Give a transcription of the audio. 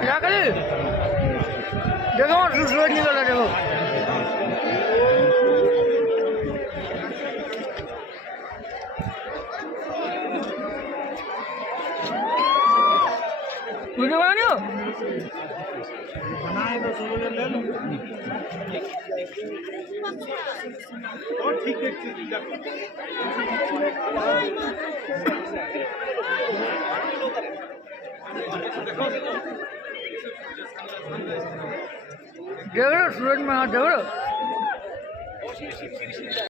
क्या करे देखो सूरज निकल रहा देखो वीडियो बनानी हो बनाए तो सोलो ले लो और ठीक है देख लो सूरज में हाथ देख लो